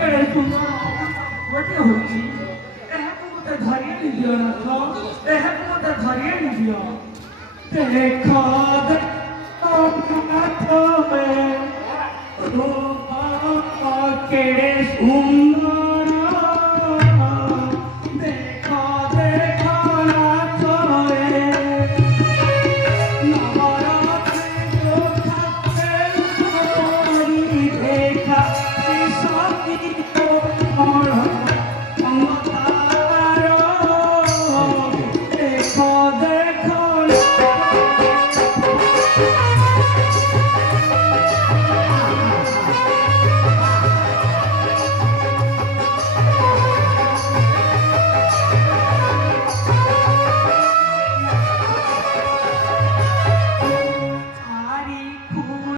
এড়ে তোমার বটে হচ্ছি এহাকে মতে ধরিয়ে নিদিও না তো এহাকে মতে ধরিয়ে নিদিও দেখা কেড়ে সুন্দর